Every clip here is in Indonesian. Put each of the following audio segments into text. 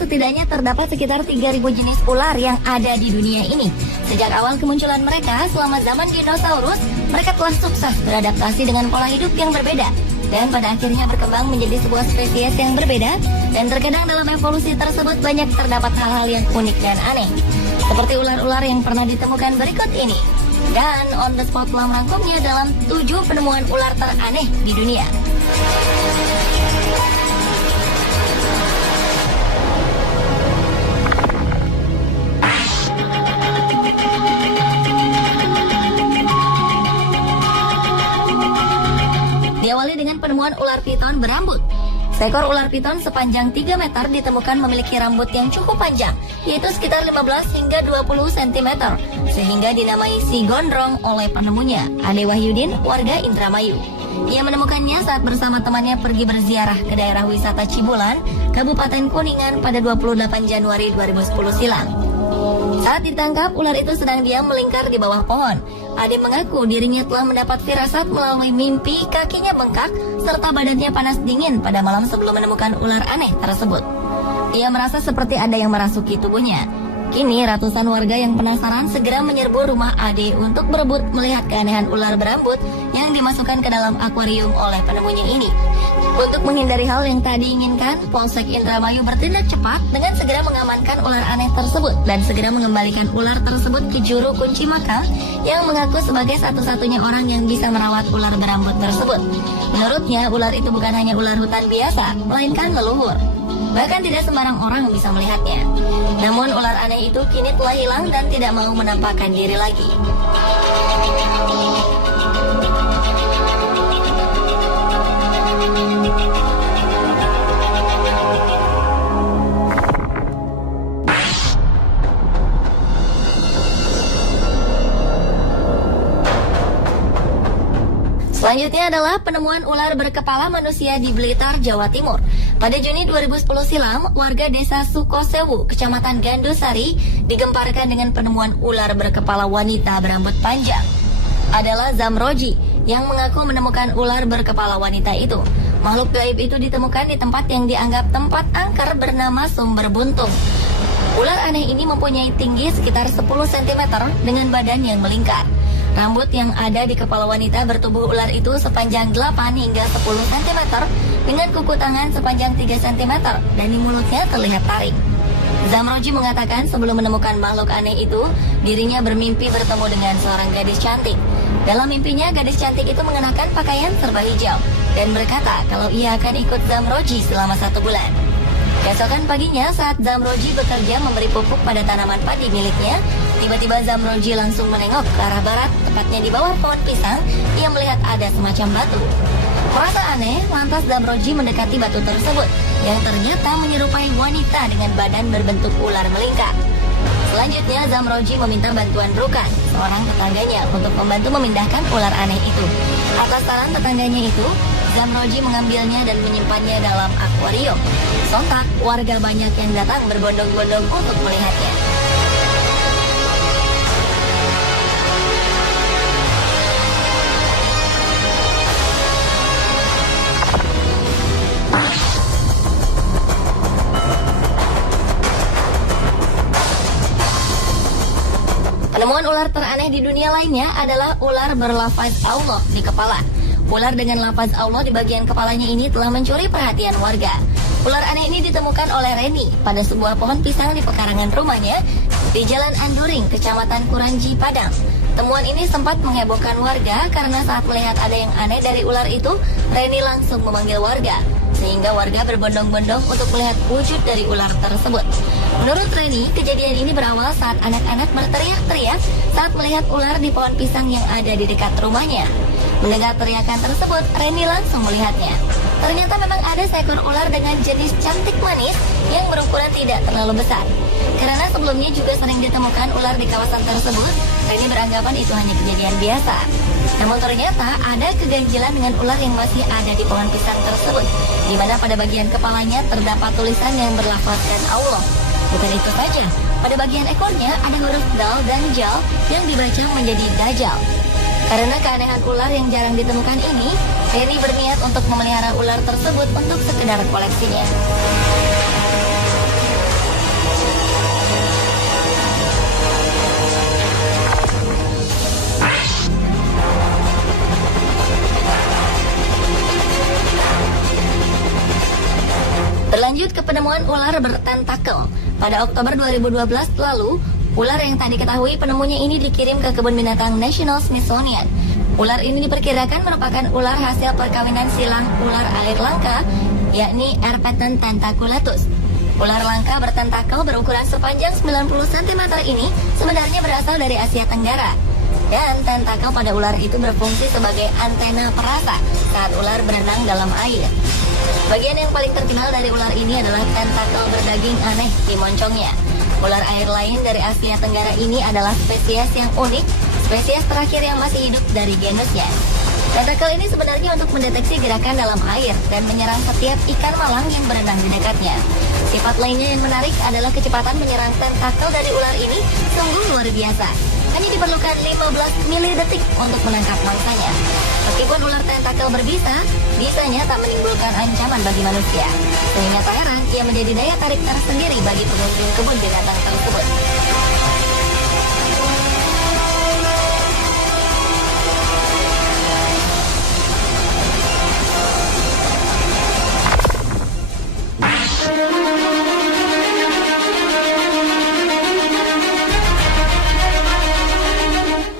setidaknya terdapat sekitar 3.000 jenis ular yang ada di dunia ini. Sejak awal kemunculan mereka selama zaman dinosaurus, mereka telah sukses beradaptasi dengan pola hidup yang berbeda. Dan pada akhirnya berkembang menjadi sebuah spesies yang berbeda. Dan terkadang dalam evolusi tersebut banyak terdapat hal-hal yang unik dan aneh. Seperti ular-ular yang pernah ditemukan berikut ini. Dan On The Spot telah merangkumnya dalam 7 penemuan ular teraneh di dunia. Diawali dengan penemuan ular piton berambut. Seekor ular piton sepanjang 3 meter ditemukan memiliki rambut yang cukup panjang, yaitu sekitar 15 hingga 20 cm, sehingga dinamai si gondrong oleh penemunya, Ade Wahyudin, warga Indramayu. Ia menemukannya saat bersama temannya pergi berziarah ke daerah wisata Cibulan, Kabupaten Kuningan pada 28 Januari 2010 silam. Saat ditangkap, ular itu sedang diam melingkar di bawah pohon. Ade mengaku dirinya telah mendapat firasat melalui mimpi kakinya bengkak serta badannya panas dingin pada malam sebelum menemukan ular aneh tersebut. Ia merasa seperti ada yang merasuki tubuhnya. Kini ratusan warga yang penasaran segera menyerbu rumah Ade untuk berebut melihat keanehan ular berambut yang dimasukkan ke dalam akuarium oleh penemunya ini. Untuk menghindari hal yang tak diinginkan, Polsek Indramayu bertindak cepat dengan segera mengamankan ular aneh tersebut dan segera mengembalikan ular tersebut ke juru kunci makam yang mengaku sebagai satu-satunya orang yang bisa merawat ular berambut tersebut. Menurutnya, ular itu bukan hanya ular hutan biasa, melainkan leluhur. Bahkan tidak sembarang orang bisa melihatnya. Namun ular aneh itu kini telah hilang dan tidak mau menampakkan diri lagi. Selanjutnya adalah penemuan ular berkepala manusia di Blitar, Jawa Timur. Pada Juni 2010 silam, warga desa Sukosewu, Kecamatan Gandusari, digemparkan dengan penemuan ular berkepala wanita berambut panjang. Adalah Zamroji yang mengaku menemukan ular berkepala wanita itu. Makhluk gaib itu ditemukan di tempat yang dianggap tempat angker bernama Sumber Buntung. Ular aneh ini mempunyai tinggi sekitar 10 cm dengan badan yang melingkar. Rambut yang ada di kepala wanita bertubuh ular itu sepanjang 8 hingga 10 cm dengan kuku tangan sepanjang 3 cm dan di mulutnya terlihat taring. Zamroji mengatakan sebelum menemukan makhluk aneh itu, dirinya bermimpi bertemu dengan seorang gadis cantik. Dalam mimpinya, gadis cantik itu mengenakan pakaian serba hijau dan berkata kalau ia akan ikut Zamroji selama 1 bulan. Keesokan paginya saat Zamroji bekerja memberi pupuk pada tanaman padi miliknya, tiba-tiba Zamroji langsung menengok ke arah barat, tepatnya di bawah pohon pisang. Ia melihat ada semacam batu. Merasa aneh, lantas Zamroji mendekati batu tersebut, yang ternyata menyerupai wanita dengan badan berbentuk ular melingkar. Selanjutnya Zamroji meminta bantuan Rukan, seorang tetangganya, untuk membantu memindahkan ular aneh itu. Atas saran tetangganya itu, Zamroji mengambilnya dan menyimpannya dalam akuarium. Sontak, warga banyak yang datang berbondong-bondong untuk melihatnya. Penemuan ular teraneh di dunia lainnya adalah ular berlafaz Allah di kepala. Ular dengan lafaz Allah di bagian kepalanya ini telah mencuri perhatian warga. Ular aneh ini ditemukan oleh Reni pada sebuah pohon pisang di pekarangan rumahnya di Jalan Anduring, Kecamatan Kuranji, Padang. Temuan ini sempat menghebohkan warga karena saat melihat ada yang aneh dari ular itu, Reni langsung memanggil warga, sehingga warga berbondong-bondong untuk melihat wujud dari ular tersebut. Menurut Reni, kejadian ini berawal saat anak-anak berteriak-teriak saat melihat ular di pohon pisang yang ada di dekat rumahnya. Mendengar teriakan tersebut, Reni langsung melihatnya. Ternyata memang ada seekor ular dengan jenis cantik manis yang berukuran tidak terlalu besar. Karena sebelumnya juga sering ditemukan ular di kawasan tersebut, Reni beranggapan itu hanya kejadian biasa. Namun ternyata ada keganjilan dengan ular yang masih ada di pohon pisang tersebut, di mana pada bagian kepalanya terdapat tulisan yang berlafazkan Allah. Bukan itu saja, pada bagian ekornya ada huruf dal dan jal yang dibaca menjadi Dajjal. Karena keanehan ular yang jarang ditemukan ini, Reni berniat untuk memelihara ular tersebut untuk sekedar koleksinya. ke penemuan ular bertentakel. Pada Oktober 2012 lalu, ular yang tak diketahui penemunya ini dikirim ke Kebun Binatang National Smithsonian. Ular ini diperkirakan merupakan ular hasil perkawinan silang ular air langka, yakni Erpeton tentaculatus. Ular langka bertentakel berukuran sepanjang 90 cm ini sebenarnya berasal dari Asia Tenggara. Dan tentakel pada ular itu berfungsi sebagai antena perasa saat ular berenang dalam air. Bagian yang paling terkenal dari ular ini adalah tentakel berdaging aneh di moncongnya. Ular air lain dari Asia Tenggara ini adalah spesies yang unik, spesies terakhir yang masih hidup dari genusnya. Tentakel ini sebenarnya untuk mendeteksi gerakan dalam air dan menyerang setiap ikan malang yang berenang di dekatnya. Sifat lainnya yang menarik adalah kecepatan menyerang tentakel dari ular ini sungguh luar biasa. Hanya diperlukan 15 milidetik untuk menangkap mangsanya. Meskipun ular tentakel berbisa, bisanya tak menimbulkan ancaman bagi manusia. Sehingga tak heran ia menjadi daya tarik tersendiri bagi pengunjung kebun binatang tersebut.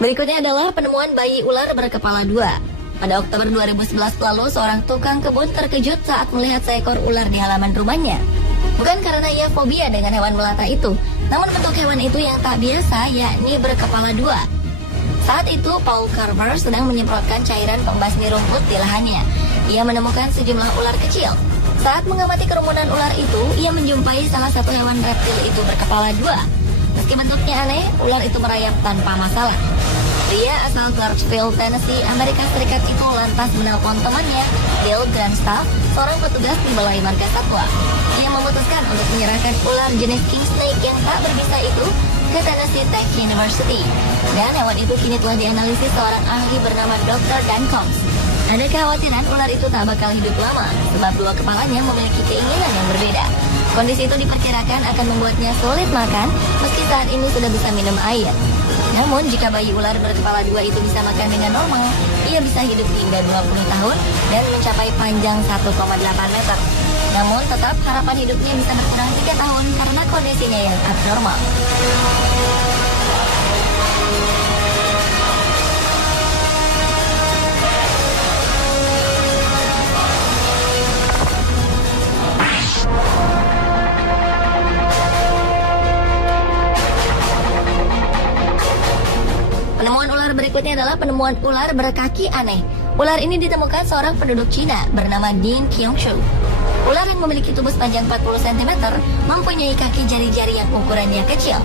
Berikutnya adalah penemuan bayi ular berkepala dua. Pada Oktober 2011 lalu, seorang tukang kebun terkejut saat melihat seekor ular di halaman rumahnya. Bukan karena ia fobia dengan hewan melata itu, namun bentuk hewan itu yang tak biasa, yakni berkepala dua. Saat itu, Paul Carver sedang menyemprotkan cairan pembasmi rumput di lahannya. Ia menemukan sejumlah ular kecil. Saat mengamati kerumunan ular itu, ia menjumpai salah satu hewan reptil itu berkepala dua. Meski bentuknya aneh, ular itu merayap tanpa masalah. Pria asal Clarksville, Tennessee, Amerika Serikat itu lantas menelpon temannya, Bill Grandstaff, seorang petugas di Balai Marga Satwa. Ia memutuskan untuk menyerahkan ular jenis king snake yang tak berbisa itu ke Tennessee Tech University. Dan hewan itu kini telah dianalisis seorang ahli bernama Dr. Dan Combs. Ada kekhawatiran ular itu tak bakal hidup lama, sebab dua kepalanya memiliki keinginan yang berbeda. Kondisi itu diperkirakan akan membuatnya sulit makan, meski saat ini sudah bisa minum air. Namun, jika bayi ular berkepala dua itu bisa makan dengan normal, ia bisa hidup hingga 20 tahun dan mencapai panjang 1,8 meter. Namun, tetap harapan hidupnya bisa berkurang 3 tahun karena kondisinya yang abnormal. Penemuan ular berikutnya adalah penemuan ular berkaki aneh. Ular ini ditemukan seorang penduduk Cina bernama Dean Qiangshu. Ular yang memiliki tubuh sepanjang 40 cm mempunyai kaki jari-jari yang ukurannya kecil.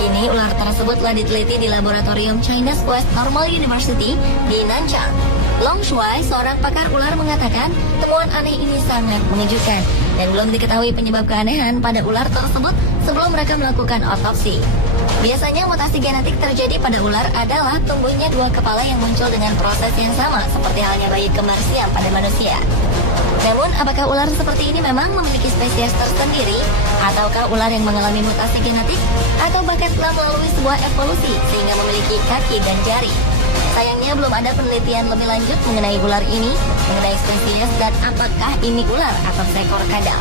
Kini ular tersebut telah diteliti di laboratorium China's West Normal University di Nanchang. Long Shuai, seorang pakar ular, mengatakan temuan aneh ini sangat mengejutkan dan belum diketahui penyebab keanehan pada ular tersebut sebelum mereka melakukan otopsi. Biasanya mutasi genetik terjadi pada ular adalah tumbuhnya dua kepala yang muncul dengan proses yang sama seperti halnya bayi kembar siam pada manusia. Namun, apakah ular seperti ini memang memiliki spesies tersendiri? Ataukah ular yang mengalami mutasi genetik? Atau bahkan telah melalui sebuah evolusi sehingga memiliki kaki dan jari? Sayangnya belum ada penelitian lebih lanjut mengenai ular ini, mengenai spesies dan apakah ini ular atau seekor kadal.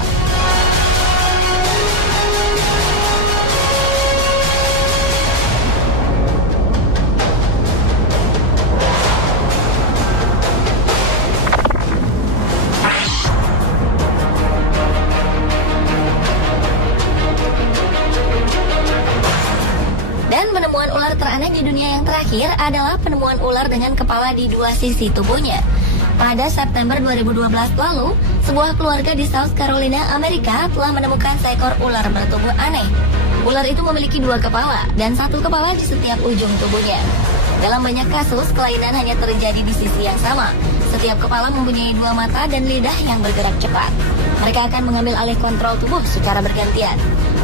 Dan penemuan ular teraneh di dunia yang terakhir adalah penemuan ular dengan kepala di dua sisi tubuhnya. Pada September 2012 lalu, sebuah keluarga di South Carolina, Amerika telah menemukan seekor ular bertubuh aneh. Ular itu memiliki dua kepala dan satu kepala di setiap ujung tubuhnya. Dalam banyak kasus, kelainan hanya terjadi di sisi yang sama. Setiap kepala mempunyai dua mata dan lidah yang bergerak cepat. Mereka akan mengambil alih kontrol tubuh secara bergantian.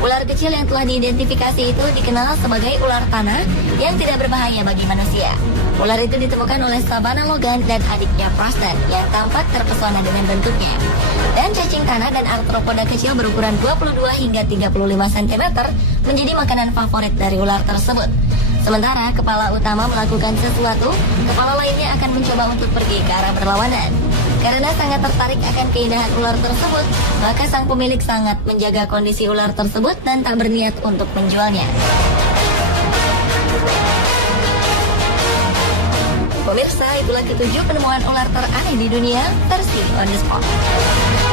Ular kecil yang telah diidentifikasi itu dikenal sebagai ular tanah yang tidak berbahaya bagi manusia. Ular itu ditemukan oleh Savannah Logan dan adiknya Preston yang tampak terpesona dengan bentuknya. Dan cacing tanah dan arthropoda kecil berukuran 22 hingga 35 cm menjadi makanan favorit dari ular tersebut. Sementara kepala utama melakukan sesuatu, kepala lainnya akan mencoba untuk pergi ke arah berlawanan. Karena sangat tertarik akan keindahan ular tersebut, maka sang pemilik sangat menjaga kondisi ular tersebut dan tak berniat untuk menjualnya. Pemirsa, itulah ketujuh penemuan ular teraneh di dunia versi On The Spot.